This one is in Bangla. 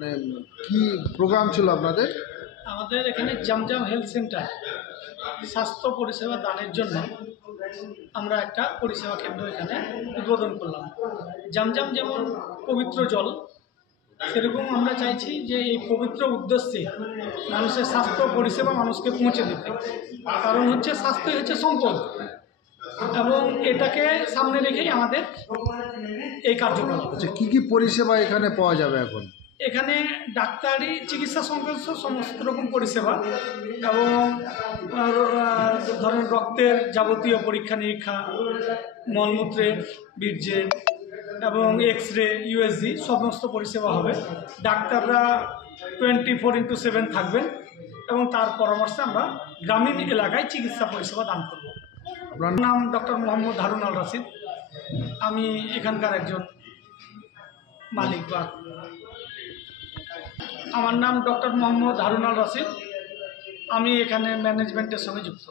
মানে কি প্রোগ্রাম ছিল আপনাদের? আমাদের এখানে জমজম হেলথ সেন্টার স্বাস্থ্য পরিষেবা দানের জন্য আমরা একটা পরিষেবা কেন্দ্র এখানে উদ্বোধন করলাম। জমজম যেমন পবিত্র জল, সেরকম আমরা চাইছি যে এই পবিত্র উদ্দেশ্যে মানুষের স্বাস্থ্য পরিষেবা মানুষকে পৌঁছে দিতে। কারণ হচ্ছে স্বাস্থ্যই হচ্ছে সম্পদ, এবং এটাকে সামনে রেখেই আমাদের এই কার্যক্রম। আচ্ছা, কি পরিষেবা এখানে পাওয়া যাবে এখন? এখানে ডাক্তারি চিকিৎসা সংক্রান্ত সমস্ত রকম পরিষেবা, এবং ধরেন রক্তের যাবতীয় পরীক্ষা নিরীক্ষা, মলমূত্রের, বীর্যের এবং এক্স-রে, ইউএসজি সমস্ত পরিষেবা হবে। ডাক্তাররা 24x7 থাকবেন, এবং তার পরামর্শে আমরা গ্রামীণ এলাকায় চিকিৎসা পরিষেবা দান করব। আপনার নাম ডক্টর মোহাম্মদ হারুন আল রাশিদ। আমি এখানকার একজন মালিক। বা আমার নাম ডক্টর মোহাম্মদ হারুন আল রাশিদ। আমি এখানে ম্যানেজমেন্টের সঙ্গে যুক্ত।